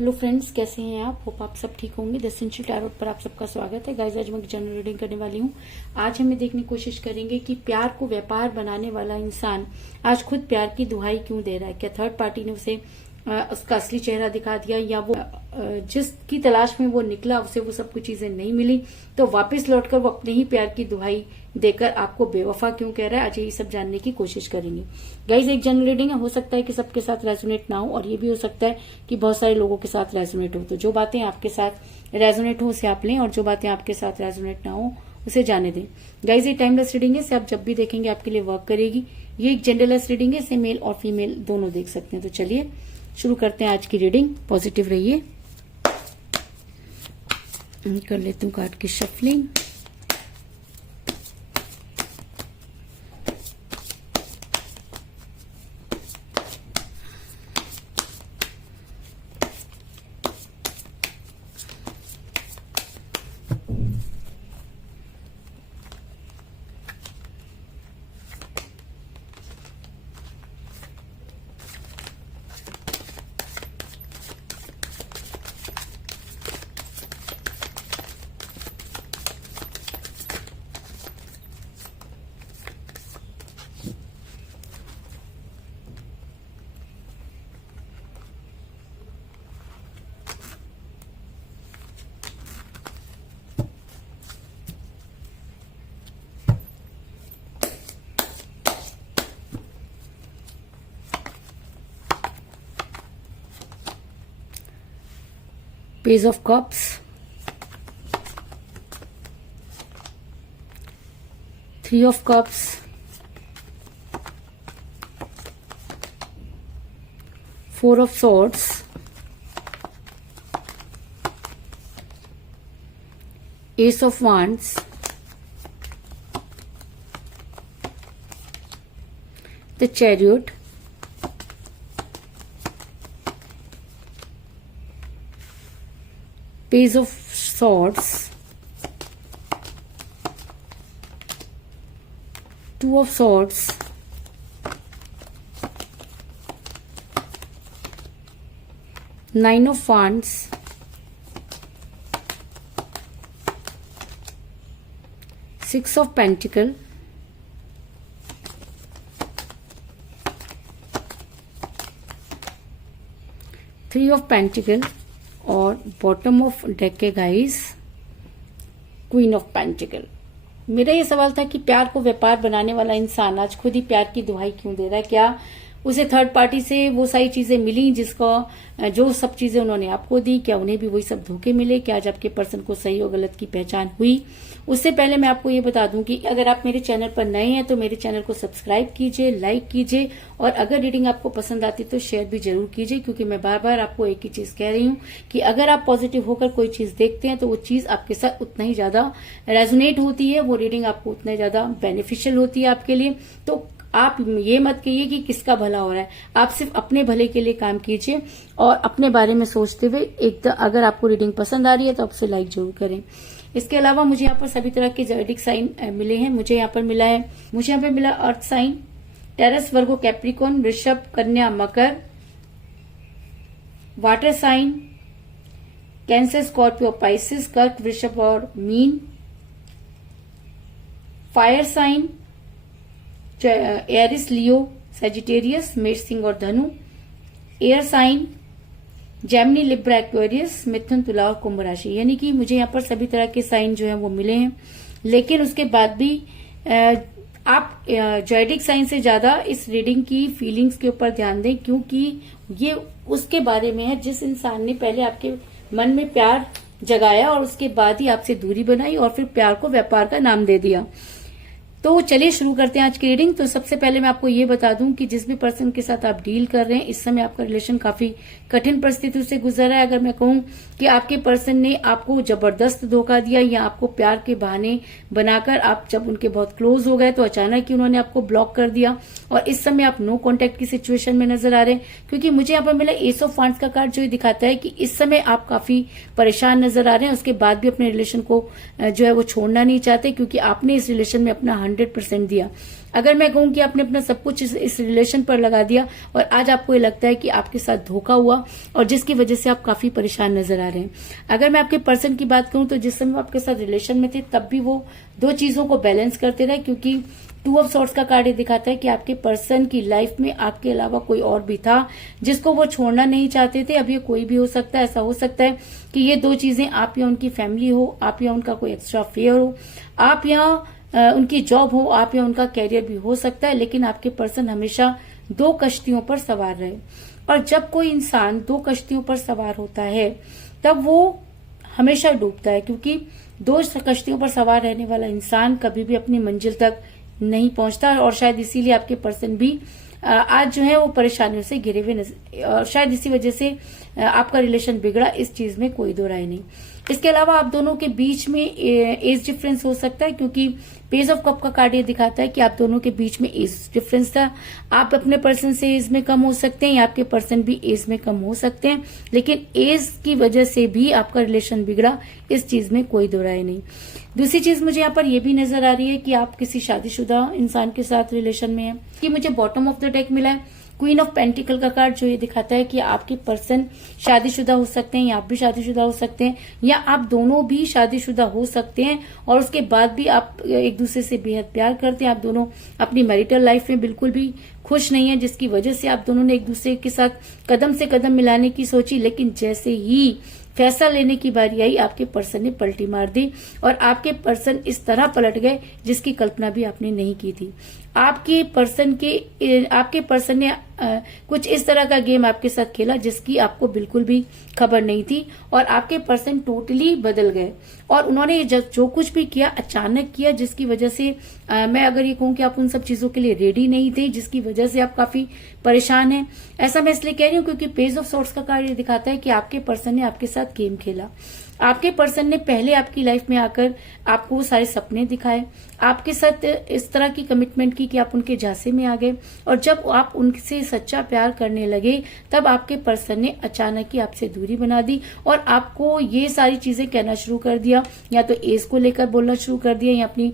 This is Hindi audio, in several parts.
हेलो फ्रेंड्स, कैसे हैं आप? होप आप सब ठीक होंगे। द एसेंशियल टैरोट पर आप सबका स्वागत है। गाइस, आज मैं जनरल रीडिंग करने वाली हूँ। आज हमें देखने की कोशिश करेंगे कि प्यार को व्यापार बनाने वाला इंसान आज खुद प्यार की दुहाई क्यों दे रहा है। क्या थर्ड पार्टी ने उसे उसका असली चेहरा दिखा दिया, या वो जिसकी तलाश में वो निकला उसे वो सब कुछ चीजें नहीं मिली, तो वापस लौटकर वो अपने ही प्यार की दुहाई देकर आपको बेवफा क्यों कह रहा है। आज ये सब जानने की कोशिश करेंगे। गाइस, एक जनरल रीडिंग है, हो सकता है कि सबके साथ रेजोनेट ना हो, और ये भी हो सकता है कि बहुत सारे लोगों के साथ रेजोनेट हो। तो जो बातें आपके साथ रेजोनेट हो उसे आप लें, और जो बातें आपके साथ रेजोनेट ना हो उसे जाने दें। गाइस, ये टाइमलेस रीडिंग है, इसे आप जब भी देखेंगे आपके लिए वर्क करेगी। ये एक जेंडरलेस रीडिंग है, इसे मेल और फीमेल दोनों देख सकते हैं। तो चलिए शुरू करते हैं आज की रीडिंग। पॉजिटिव रहिए। कर लेती हूँ कार्ड की shuffling. Page of Cups, Three of Cups, Four of Swords, Ace of Wands, the Chariot, Page of Swords, Two of Swords, Nine of Wands, Six of Pentacles, Three of Pentacles, और बॉटम ऑफ डेक के गाइस क्वीन ऑफ पेंटिकल। मेरा ये सवाल था कि प्यार को व्यापार बनाने वाला इंसान आज खुद ही प्यार की दुहाई क्यों दे रहा है। क्या उसे थर्ड पार्टी से वो सारी चीजें मिली जिसको जो सब चीजें उन्होंने आपको दी, क्या उन्हें भी वही सब धोखे मिले? क्या आज आपके पर्सन को सही और गलत की पहचान हुई? उससे पहले मैं आपको ये बता दूं कि अगर आप मेरे चैनल पर नए हैं तो मेरे चैनल को सब्सक्राइब कीजिए, लाइक कीजिए, और अगर रीडिंग आपको पसंद आती तो शेयर भी जरूर कीजिए, क्योंकि मैं बार बार आपको एक ही चीज कह रही हूँ कि अगर आप पॉजिटिव होकर कोई चीज देखते हैं तो वो चीज आपके साथ उतना ही ज्यादा रेजोनेट होती है, वो रीडिंग आपको उतना ज्यादा बेनिफिशियल होती है आपके लिए। तो आप ये मत कहिए कि किसका भला हो रहा है, आप सिर्फ अपने भले के लिए काम कीजिए और अपने बारे में सोचते हुए अगर आपको रीडिंग पसंद आ रही है तो आप उसे लाइक जरूर करें। इसके अलावा मुझे यहाँ पर सभी तरह के ज़ोडिएक साइन मिले हैं। मुझे यहाँ पे मिला earth sign, Taurus, Virgo, Capricorn, वृषभ, कन्या, मकर, water sign, Cancer, Scorpio, Pisces, कर्क, वृषभ और मीन, fire sign, Aries, Leo, Sagittarius, मेष, सिंह और धनु, air sign, Gemini, Libra, Aquarius, मिथुन, तुला और कुंभ राशि। यानी कि मुझे यहाँ पर सभी तरह के साइन जो है वो मिले हैं। लेकिन उसके बाद भी आप ज़ोडिएक साइन से ज्यादा इस रीडिंग की फीलिंग्स के ऊपर ध्यान दें, क्योंकि ये उसके बारे में है जिस इंसान ने पहले आपके मन में प्यार जगाया और उसके बाद ही आपसे दूरी बनाई और फिर प्यार को व्यापार का नाम दे दिया। तो चलिए शुरू करते हैं आज की रीडिंग। तो सबसे पहले मैं आपको ये बता दूं कि जिस भी पर्सन के साथ आप डील कर रहे हैं इस समय आपका रिलेशन काफी कठिन परिस्थितियों से गुजर रहा है। अगर मैं कहूं कि आपके पर्सन ने आपको जबरदस्त धोखा दिया या आपको प्यार के बहाने बनाकर आप जब उनके बहुत क्लोज हो गए तो अचानक ही उन्होंने आपको ब्लॉक कर दिया और इस समय आप नो कॉन्टेक्ट की सिचुएशन में नजर आ रहे हैं। क्योंकि मुझे यहाँ पर मिला एस ऑफ वांड्स का कार्ड जो दिखाता है कि इस समय आप काफी परेशान नजर आ रहे हैं, उसके बाद भी अपने रिलेशन को जो है वो छोड़ना नहीं चाहते, क्योंकि आपने इस रिलेशन में अपना 100% दिया। अगर मैं कहूं कि आपने अपना सब कुछ इस रिलेशन पर लगा दिया और आज आपको ये लगता है कि आपके साथ धोखा हुआ और जिसकी वजह से आप काफी परेशान नजर आ रहे हैं। अगर मैं आपके पर्सन की बात करूं तो जिस समय वो आपके साथ रिलेशन में थे तब भी वो दो चीजों को बैलेंस करते रहे, क्योंकि 2 ऑफ सॉर्ड्स का कार्ड ये दिखाता है कि आपके पर्सन की लाइफ में आपके अलावा कोई और भी था जिसको वो छोड़ना नहीं चाहते थे। अब ये कोई भी हो सकता है, ऐसा हो सकता है कि ये दो चीजें आप या उनकी फैमिली हो, आप या उनका कोई एक्स्ट्रा अफेयर हो, आप या उनकी जॉब हो, आप या उनका कैरियर भी हो सकता है। लेकिन आपके पर्सन हमेशा 2 कश्तियों पर सवार रहे, और जब कोई इंसान 2 कश्तियों पर सवार होता है तब वो हमेशा डूबता है, क्योंकि 2 कश्तियों पर सवार रहने वाला इंसान कभी भी अपनी मंजिल तक नहीं पहुंचता। और शायद इसीलिए आपके पर्सन भी आज जो है वो परेशानियों से घिरे हुए और शायद इसी वजह से आपका रिलेशन बिगड़ा, इस चीज में कोई दो राय नहीं। इसके अलावा आप दोनों के बीच में एज डिफरेंस हो सकता है, क्योंकि पेज ऑफ कप का कार्ड ये दिखाता है कि आप दोनों के बीच में एज डिफरेंस था। आप अपने पर्सन से एज में कम हो सकते हैं या आपके पर्सन भी एज में कम हो सकते हैं, लेकिन एज की वजह से भी आपका रिलेशन बिगड़ा, इस चीज में कोई दो राय नहीं। दूसरी चीज मुझे यहाँ पर यह भी नजर आ रही है कि आप किसी शादीशुदा इंसान के साथ रिलेशन में हैं। कि मुझे बॉटम ऑफ द डेक मिला है क्वीन ऑफ पेंटिकल का कार्ड, जो ये दिखाता है कि आपके पर्सन शादीशुदा हो सकते हैं या आप भी शादीशुदा हो सकते हैं, या आप दोनों भी शादीशुदा हो सकते हैं और उसके बाद भी आप एक दूसरे से बेहद प्यार करते हैं। आप दोनों अपनी मैरिटल लाइफ में बिल्कुल भी खुश नहीं है, जिसकी वजह से आप दोनों ने एक दूसरे के साथ कदम से कदम मिलाने की सोची, लेकिन जैसे ही फैसला लेने की बारी आई आपके पर्सन ने पलटी मार दी और आपके पर्सन इस तरह पलट गए जिसकी कल्पना भी आपने नहीं की थी। आपके पर्सन ने कुछ इस तरह का गेम आपके साथ खेला जिसकी आपको बिल्कुल भी खबर नहीं थी, और आपके पर्सन टोटली बदल गए और उन्होंने जो कुछ भी किया अचानक किया, जिसकी वजह से मैं अगर ये कहूं कि आप उन सब चीजों के लिए रेडी नहीं थे, जिसकी वजह से आप काफी परेशान हैं। ऐसा मैं इसलिए कह रही हूं क्योंकि पेज ऑफ सॉर्ड्स का कार्ड ये दिखाता है कि आपके पर्सन ने आपके साथ गेम खेला। आपके पर्सन ने पहले आपकी लाइफ में आकर आपको वो सारे सपने दिखाए, आपके साथ इस तरह की कमिटमेंट की कि आप उनके झांसे में आ गए, और जब आप उनसे सच्चा प्यार करने लगे तब आपके पर्सन ने अचानक ही आपसे दूरी बना दी और आपको ये सारी चीजें कहना शुरू कर दिया, या तो एज को लेकर बोलना शुरू कर दिया या अपनी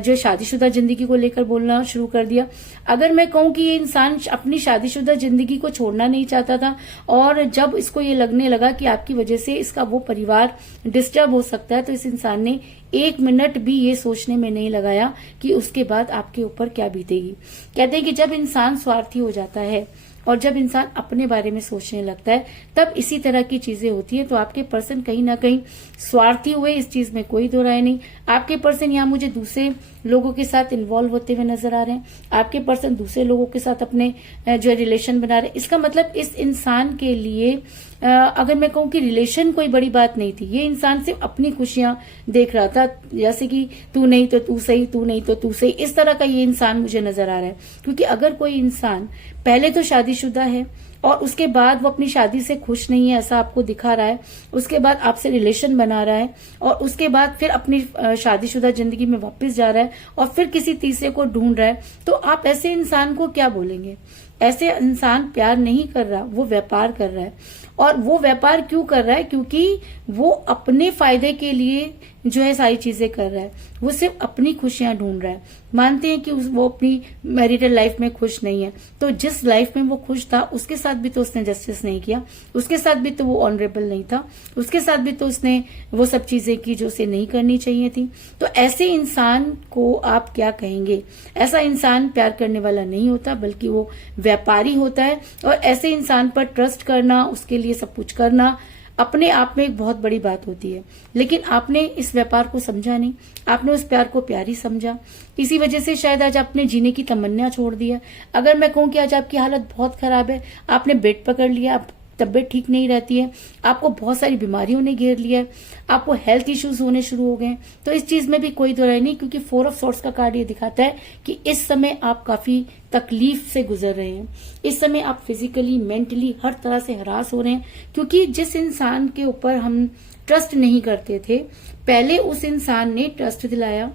जो शादीशुदा जिंदगी को लेकर बोलना शुरू कर दिया। अगर मैं कहूं कि ये इंसान अपनी शादीशुदा जिंदगी को छोड़ना नहीं चाहता था, और जब इसको ये लगने लगा कि आपकी वजह से इसका वो परिवार डिस्टर्ब हो सकता है, तो इस इंसान ने 1 मिनट भी ये सोचने में नहीं लगाया कि उसके बाद आपके ऊपर क्या बीतेगी। कहते हैं कि जब इंसान स्वार्थी हो जाता है और जब इंसान अपने बारे में सोचने लगता है तब इसी तरह की चीजें होती है। तो आपके पर्सन कहीं ना कहीं स्वार्थी हुए, इस चीज में कोई दो राय नहीं। आपके पर्सन यहाँ मुझे दूसरे लोगों के साथ इन्वॉल्व होते हुए नजर आ रहे हैं। आपके पर्सन दूसरे लोगों के साथ अपने जो रिलेशन बना रहे हैं। इसका मतलब इस इंसान के लिए अगर मैं कहूं कि रिलेशन कोई बड़ी बात नहीं थी, ये इंसान सिर्फ अपनी खुशियां देख रहा था, जैसे कि तू नहीं तो तू सही, तू नहीं तो तू सही, इस तरह का ये इंसान मुझे नजर आ रहा है। क्योंकि अगर कोई इंसान पहले तो शादीशुदा है और उसके बाद वो अपनी शादी से खुश नहीं है, ऐसा आपको दिखा रहा है, उसके बाद आपसे रिलेशन बना रहा है और उसके बाद फिर अपनी शादीशुदा जिंदगी में वापस जा रहा है और फिर किसी तीसरे को ढूंढ रहा है, तो आप ऐसे इंसान को क्या बोलेंगे? ऐसे इंसान प्यार नहीं कर रहा, वो व्यापार कर रहा है। और वो व्यापार क्यों कर रहा है? क्योंकि वो अपने फायदे के लिए जो है सारी चीजें कर रहा है, वो सिर्फ अपनी खुशियां ढूंढ रहा है। मानते हैं कि वो अपनी मैरिटल लाइफ में खुश नहीं है, तो जिस लाइफ में वो खुश था उसके साथ भी तो उसने जस्टिस नहीं किया, उसके साथ भी तो वो ऑनरेबल नहीं था, उसके साथ भी तो उसने वो सब चीजें की जो उसे नहीं करनी चाहिए थी। तो ऐसे इंसान को आप क्या कहेंगे? ऐसा इंसान प्यार करने वाला नहीं होता, बल्कि वो व्यापारी होता है। और ऐसे इंसान पर ट्रस्ट करना, उसके लिए सब कुछ करना अपने आप में एक बहुत बड़ी बात होती है, लेकिन आपने इस व्यापार को समझा नहीं, आपने उस प्यार को प्यार ही समझा। इसी वजह से शायद आज आपने जीने की तमन्ना छोड़ दिया। अगर मैं कहूं कि आज आपकी हालत बहुत खराब है, आपने बेड पकड़ लिया, तबीयत ठीक नहीं रहती है, आपको बहुत सारी बीमारियों ने घेर लिया है, आपको हेल्थ इश्यूज होने शुरू हो गए हैं, तो इस चीज में भी कोई दो राय नहीं। क्योंकि 4 ऑफ सॉर्ड्स का कार्ड ये दिखाता है कि इस समय आप काफी तकलीफ से गुजर रहे हैं, इस समय आप फिजिकली मेंटली हर तरह से हरास हो रहे हैं। क्योंकि जिस इंसान के ऊपर हम ट्रस्ट नहीं करते थे, पहले उस इंसान ने ट्रस्ट दिलाया,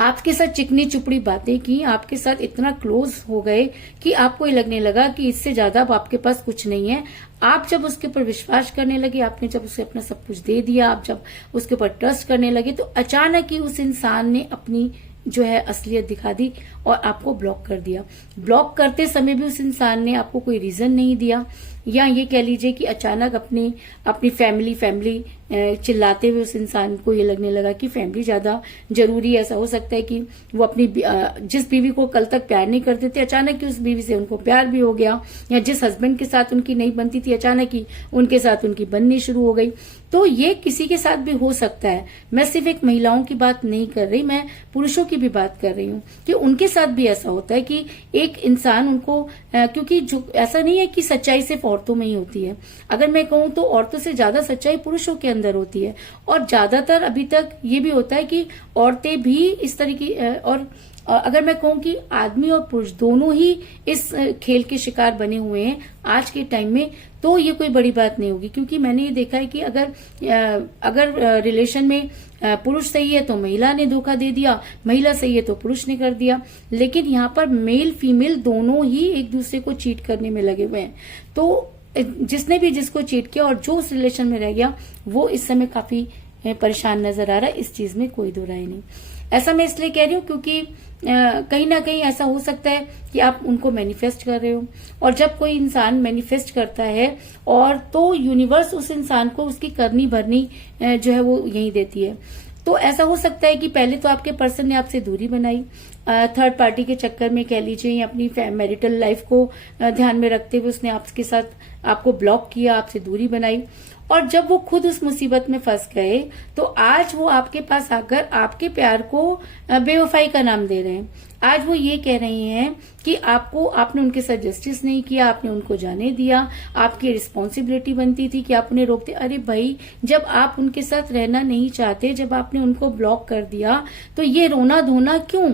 आपके साथ चिकनी चुपड़ी बातें की, आपके साथ इतना क्लोज हो गए कि आपको ये लगने लगा कि इससे ज्यादा अब आपके पास कुछ नहीं है। आप जब उसके ऊपर विश्वास करने लगे, आपने जब उसे अपना सब कुछ दे दिया, आप जब उसके ऊपर ट्रस्ट करने लगे, तो अचानक ही उस इंसान ने अपनी जो है असलियत दिखा दी और आपको ब्लॉक कर दिया। ब्लॉक करते समय भी उस इंसान ने आपको कोई रीजन नहीं दिया, या ये कह लीजिए कि अचानक अपनी फैमिली चिल्लाते हुए उस इंसान को ये लगने लगा कि फैमिली ज्यादा जरूरी है। ऐसा हो सकता है कि वो अपनी जिस बीवी को कल तक प्यार नहीं करते थे, अचानक ही उस बीवी से उनको प्यार भी हो गया, या जिस हस्बैंड के साथ उनकी नहीं बनती थी, अचानक ही उनके साथ उनकी बननी शुरू हो गई। तो ये किसी के साथ भी हो सकता है। मैं सिर्फ एक महिलाओं की बात नहीं कर रही, मैं पुरुषों की भी बात कर रही हूँ कि उनके साथ भी ऐसा होता है कि एक इंसान उनको क्योंकि जो ऐसा नहीं है कि सच्चाई सिर्फ औरतों में ही होती है। अगर मैं कहूँ तो औरतों से ज्यादा सच्चाई पुरुषों के अंदर होती है, और ज्यादातर अभी तक ये भी होता है कि औरतें भी इस तरीके और अगर मैं कहूँ कि आदमी और पुरुष दोनों ही इस खेल के शिकार बने हुए हैं आज के टाइम में, तो ये कोई बड़ी बात नहीं होगी। क्योंकि मैंने ये देखा है कि अगर रिलेशन में पुरुष सही है तो महिला ने धोखा दे दिया, महिला सही है तो पुरुष ने कर दिया, लेकिन यहाँ पर मेल फीमेल दोनों ही एक दूसरे को चीट करने में लगे हुए हैं। तो जिसने भी जिसको चीट किया और जो उस रिलेशन में रह गया वो इस समय काफी परेशान नजर आ रहा है। इस चीज में कोई दो राय नहीं। ऐसा मैं इसलिए कह रही हूँ क्योंकि कहीं ना कहीं ऐसा हो सकता है कि आप उनको मैनिफेस्ट कर रहे हो, और जब कोई इंसान मैनिफेस्ट करता है और तो यूनिवर्स उस इंसान को उसकी करनी भरनी जो है वो यही देती है। तो ऐसा हो सकता है कि पहले तो आपके पर्सन ने आपसे दूरी बनाई, थर्ड पार्टी के चक्कर में कह लीजिए, या अपनी मैरिटल लाइफ को ध्यान में रखते हुए उसने आपके साथ आपको ब्लॉक किया, आपसे दूरी बनाई, और जब वो खुद उस मुसीबत में फंस गए तो आज वो आपके पास आकर आपके प्यार को बेवफाई का नाम दे रहे हैं। आज वो ये कह रहे हैं कि आपने उनके साथ जस्टिस नहीं किया, आपने उनको जाने दिया, आपकी रिस्पॉन्सिबिलिटी बनती थी कि आप उन्हें रोकते। अरे भाई, जब आप उनके साथ रहना नहीं चाहते, जब आपने उनको ब्लॉक कर दिया, तो ये रोना धोना क्यों?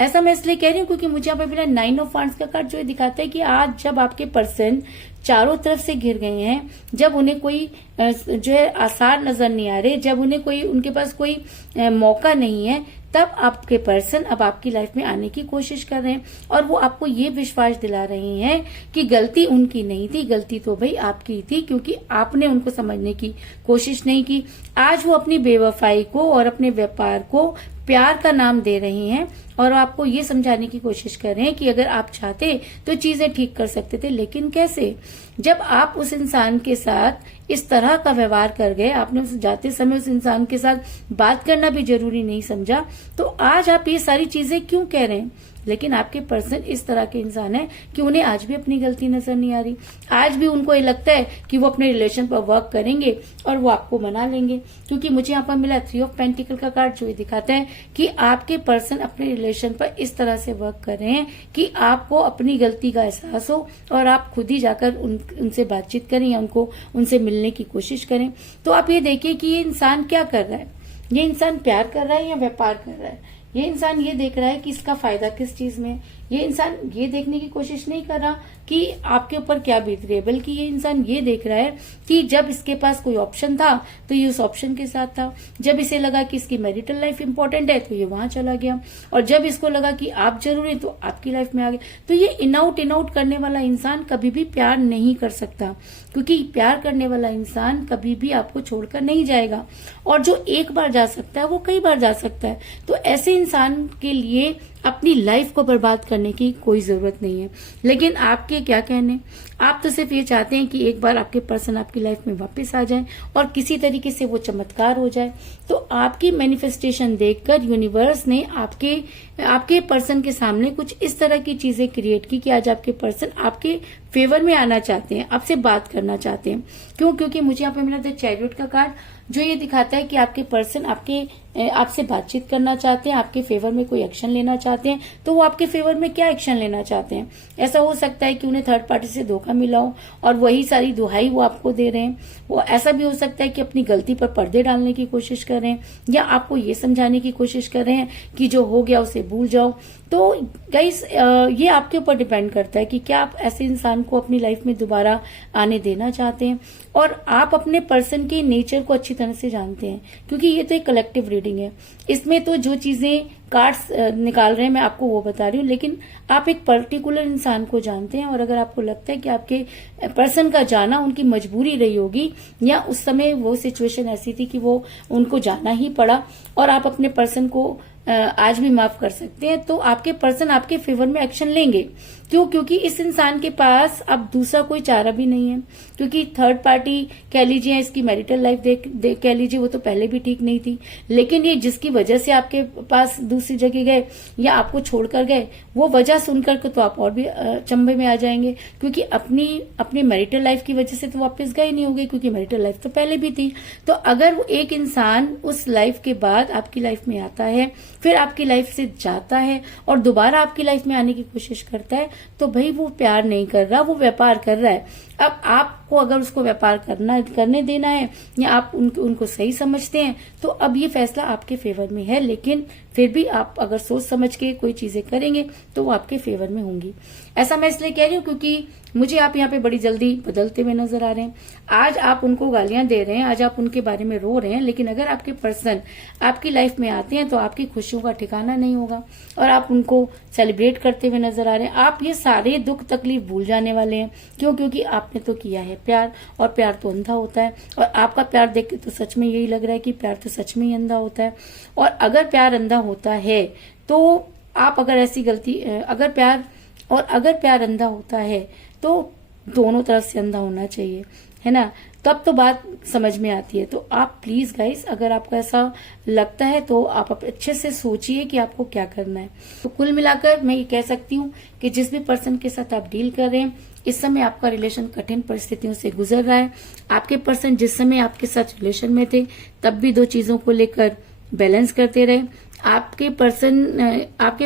ऐसा मैं इसलिए कह रही हूँ क्योंकि मुझे यहाँ पे मेरा 9 ऑफ वांड्स का कार्ड जो दिखाता है कि आज जब आपके पर्सन चारों तरफ से घिर गए हैं, जब उन्हें कोई जो है आसार नजर नहीं आ रहे, जब उनके पास कोई मौका नहीं है, तब आपके पर्सन अब आपकी लाइफ में आने की कोशिश कर रहे हैं, और वो आपको ये विश्वास दिला रहे हैं कि गलती उनकी नहीं थी, गलती तो भाई आपकी थी, क्योंकि आपने उनको समझने की कोशिश नहीं की। आज वो अपनी बेवफाई को और अपने व्यापार को प्यार का नाम दे रहे हैं, और आपको ये समझाने की कोशिश कर रहे हैं कि अगर आप चाहते तो चीजें ठीक कर सकते थे, लेकिन कैसे? जब आप उस इंसान के साथ इस तरह का व्यवहार कर गए, आपने उस जाते समय उस इंसान के साथ बात करना भी जरूरी नहीं समझा, तो आज आप ये सारी चीजें क्यों कह रहे हैं? लेकिन आपके पर्सन इस तरह के इंसान है कि उन्हें आज भी अपनी गलती नजर नहीं आ रही। आज भी उनको ये लगता है कि वो अपने रिलेशन पर वर्क करेंगे और वो आपको मना लेंगे, क्योंकि मुझे यहाँ पर मिला 3 ऑफ पेंटिकल का कार्ड, जो ये दिखाता है कि आपके पर्सन अपने रिलेशन पर इस तरह से वर्क कर रहे हैं कि आपको अपनी गलती का एहसास हो और आप खुद ही जाकर उनसे बातचीत करें या उनसे मिलने की कोशिश करें। तो आप ये देखिए कि ये इंसान क्या कर रहा है। ये इंसान प्यार कर रहा है या व्यापार कर रहा है? ये इंसान ये देख रहा है कि इसका फायदा किस चीज में। ये इंसान ये देखने की कोशिश नहीं कर रहा कि आपके ऊपर क्या बीत रही है, बल्कि ये इंसान ये देख रहा है कि जब इसके पास कोई ऑप्शन था तो ये उस ऑप्शन के साथ था, जब इसे लगा कि इसकी मैरिटल लाइफ इंपॉर्टेंट है तो ये वहां चला गया, और जब इसको लगा कि आप जरूरी तो आपकी लाइफ में आ गए। तो ये इन आउट करने वाला इंसान कभी भी प्यार नहीं कर सकता, क्योंकि प्यार करने वाला इंसान कभी भी आपको छोड़कर नहीं जाएगा, और जो एक बार जा सकता है वो कई बार जा सकता है। तो ऐसे इंसान के लिए अपनी लाइफ को बर्बाद करने की कोई जरूरत नहीं है। लेकिन आपके क्या कहने, आप तो सिर्फ ये चाहते हैं कि एक बार आपके पर्सन आपकी लाइफ में वापस आ जाए और किसी तरीके से वो चमत्कार हो जाए। तो आपकी मैनिफेस्टेशन देखकर यूनिवर्स ने आपके पर्सन के सामने कुछ इस तरह की चीजें क्रिएट की कि आज आपके पर्सन आपके फेवर में आना चाहते हैं, आपसे बात करना चाहते हैं। क्यों? क्योंकि मुझे यहाँ पे मिला द चैरियट का कार्ड, जो ये दिखाता है कि आपके पर्सन आपसे बातचीत करना चाहते हैं, आपके फेवर में कोई एक्शन लेना चाहते हैं। तो वो आपके फेवर में क्या एक्शन लेना चाहते हैं? ऐसा हो सकता है कि उन्हें थर्ड पार्टी से धोखा मिला हो और वही सारी दुहाई वो आपको दे रहे हैं। वो ऐसा भी हो सकता है कि अपनी गलती पर पर्दे डालने की कोशिश कर रहे हैं, या आपको ये समझाने की कोशिश कर रहे हैं कि जो हो गया उसे भूल जाओ। तो गाइस, ये आपके ऊपर डिपेंड करता है कि क्या आप ऐसे इंसान को अपनी लाइफ में दोबारा आने देना चाहते हैं। और आप अपने पर्सन के नेचर को अच्छी तरह से जानते हैं, क्योंकि ये तो एक कलेक्टिव रीडिंग है। इसमें तो जो चीजें कार्ड्स निकाल रहे हैं मैं आपको वो बता रही हूँ, लेकिन आप एक पर्टिकुलर इंसान को जानते हैं, और अगर आपको लगता है कि आपके पर्सन का जाना उनकी मजबूरी रही होगी, या उस समय वो सिचुएशन ऐसी थी कि वो उनको जाना ही पड़ा, और आप अपने पर्सन को आज भी माफ कर सकते हैं, तो आपके पर्सन आपके फेवर में एक्शन लेंगे। क्यों? क्योंकि इस इंसान के पास अब दूसरा कोई चारा भी नहीं है, क्योंकि थर्ड पार्टी कह लीजिए, इसकी मैरिटल लाइफ कह लीजिए, वो तो पहले भी ठीक नहीं थी, लेकिन ये जिसकी वजह से आपके पास दूसरी जगह गए या आपको छोड़कर गए, वो वजह सुनकर के तो आप और भी चंबे में आ जाएंगे, क्योंकि अपनी मैरिटल लाइफ की वजह से तो वापस गए नहीं होंगे, क्योंकि मैरिटल लाइफ तो पहले भी थी। तो अगर वो एक इंसान उस लाइफ के बाद आपकी लाइफ में आता है, फिर आपकी लाइफ से जाता है और दोबारा आपकी लाइफ में आने की कोशिश करता है, तो भाई वो प्यार नहीं कर रहा, वो व्यापार कर रहा है। अब आपको अगर उसको व्यापार करने देना है या आप उनको सही समझते हैं, तो अब ये फैसला आपके फेवर में है, लेकिन फिर भी आप अगर सोच समझ के कोई चीजें करेंगे तो वो आपके फेवर में होंगी। ऐसा मैं इसलिए कह रही हूँ क्योंकि मुझे आप यहाँ पे बड़ी जल्दी बदलते हुए नजर आ रहे हैं। आज आप उनको गालियां दे रहे हैं, आज आप उनके बारे में रो रहे हैं, लेकिन अगर आपके पर्सन आपकी लाइफ में आते हैं तो आपकी खुशियों का ठिकाना नहीं होगा और आप उनको सेलिब्रेट करते हुए नजर आ रहे हैं। आप ये सारे दुख तकलीफ भूल जाने वाले हैं। क्यों? क्योंकि आपने तो किया है प्यार, और प्यार तो अंधा होता है, और आपका प्यार देख के तो सच में यही लग रहा है कि प्यार तो सच में ही अंधा होता है। और अगर प्यार अंधा होता है तो आप अगर ऐसी गलती अगर प्यार अंधा होता है तो दोनों तरफ से अंधा होना चाहिए, है ना, तब तो बात समझ में आती है। तो आप प्लीज गाइस, अगर आपको ऐसा लगता है तो आप अच्छे से सोचिए कि आपको क्या करना है। तो कुल मिलाकर मैं ये कह सकती हूँ कि जिस भी पर्सन के साथ आप डील कर रहे हैं, इस समय आपका रिलेशन कठिन परिस्थितियों से गुजर रहा है। आपके पर्सन जिस समय आपके साथ रिलेशन में थे तब भी दो चीजों को लेकर बैलेंस करते रहे। आपके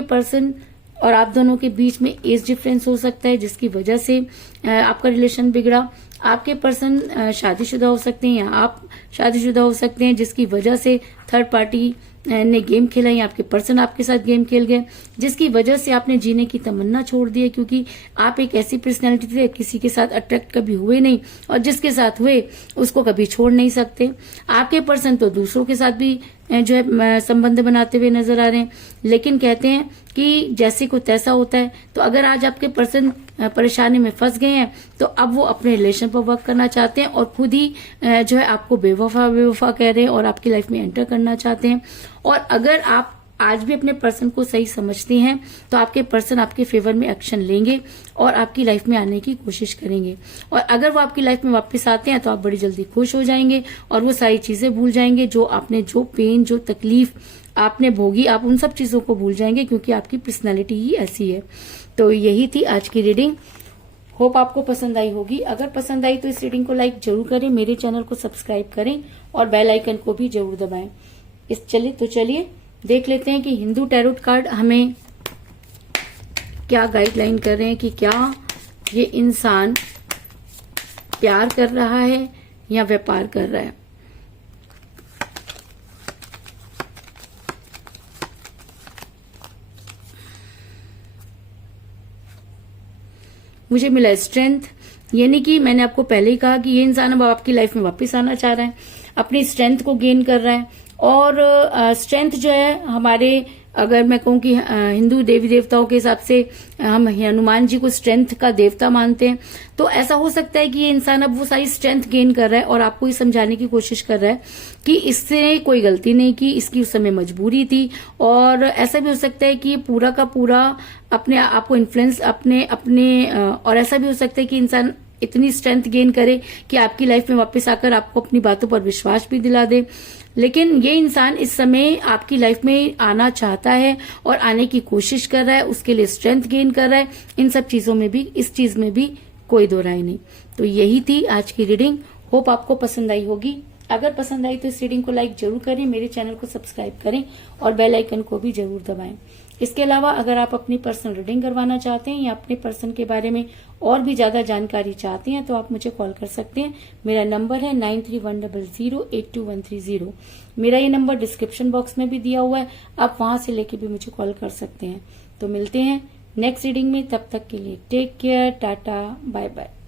पर्सन और आप दोनों के बीच में एज डिफरेंस हो सकता है, जिसकी वजह से आपका रिलेशन बिगड़ा। आपके पर्सन शादीशुदा हो सकते हैं या आप शादीशुदा हो सकते हैं, जिसकी वजह से थर्ड पार्टी ने गेम खेला या आपके पर्सन आपके साथ गेम खेल गए, जिसकी वजह से आपने जीने की तमन्ना छोड़ दी है। क्योंकि आप एक ऐसी पर्सनैलिटी थे, किसी के साथ अट्रैक्ट कभी हुए नहीं, और जिसके साथ हुए उसको कभी छोड़ नहीं सकते। आपके पर्सन तो दूसरों के साथ भी जो है संबंध बनाते हुए नजर आ रहे हैं, लेकिन कहते हैं कि जैसे को तैसा होता है। तो अगर आज आपके पर्सन परेशानी में फंस गए हैं तो अब वो अपने रिलेशन पर वर्क करना चाहते हैं और खुद ही जो है आपको बेवफा कह रहे हैं और आपकी लाइफ में एंटर करना चाहते हैं। और अगर आप आज भी अपने पर्सन को सही समझते हैं तो आपके पर्सन आपके फेवर में एक्शन लेंगे और आपकी लाइफ में आने की कोशिश करेंगे। और अगर वो आपकी लाइफ में वापस आते हैं तो आप बड़ी जल्दी खुश हो जाएंगे और वो सारी चीजें भूल जाएंगे, जो आपने जो पेन जो तकलीफ आपने भोगी, आप उन सब चीजों को भूल जाएंगे, क्योंकि आपकी पर्सनैलिटी ही ऐसी है। तो यही थी आज की रीडिंग। होप आपको पसंद आई होगी। अगर पसंद आई तो इस रीडिंग को लाइक जरूर करें, मेरे चैनल को सब्सक्राइब करें और बेल आइकन को भी जरूर दबाएं। चलिए देख लेते हैं कि हिंदू टैरोट कार्ड हमें क्या गाइडलाइन कर रहे हैं कि क्या ये इंसान प्यार कर रहा है या व्यापार कर रहा है। मुझे मिला स्ट्रेंथ, यानी कि मैंने आपको पहले ही कहा कि ये इंसान अब आपकी लाइफ में वापस आना चाह रहा है, अपनी स्ट्रेंथ को गेन कर रहा है। और स्ट्रेंथ जो है हमारे, अगर मैं कहूँ कि हिंदू देवी देवताओं के हिसाब से हम हनुमान जी को स्ट्रेंथ का देवता मानते हैं, तो ऐसा हो सकता है कि ये इंसान अब वो सारी स्ट्रेंथ गेन कर रहा है और आपको ये समझाने की कोशिश कर रहा है कि इससे कोई गलती नहीं की, इसकी उस समय मजबूरी थी। और ऐसा भी हो सकता है कि ये पूरा का पूरा अपने आप को इन्फ्लुएंस और ऐसा भी हो सकता है कि इंसान इतनी स्ट्रेंथ गेन करे कि आपकी लाइफ में वापस आकर आपको अपनी बातों पर विश्वास भी दिला दे। लेकिन ये इंसान इस समय आपकी लाइफ में आना चाहता है और आने की कोशिश कर रहा है, उसके लिए स्ट्रेंथ गेन कर रहा है। इन सब चीजों में भी, इस चीज में भी कोई दो राय नहीं। तो यही थी आज की रीडिंग। होप आपको पसंद आई होगी। अगर पसंद आई तो इस रीडिंग को लाइक जरूर करें, मेरे चैनल को सब्सक्राइब करें और बेल आइकन को भी जरूर दबाएं। इसके अलावा अगर आप अपनी पर्सनल रीडिंग करवाना चाहते हैं या अपने पर्सन के बारे में और भी ज्यादा जानकारी चाहते हैं तो आप मुझे कॉल कर सकते हैं। मेरा नंबर है 9310082130। मेरा ये नंबर डिस्क्रिप्शन बॉक्स में भी दिया हुआ है, आप वहां से लेके भी मुझे कॉल कर सकते हैं। तो मिलते हैं नेक्स्ट रीडिंग में, तब तक के लिए take care, tata, bye bye.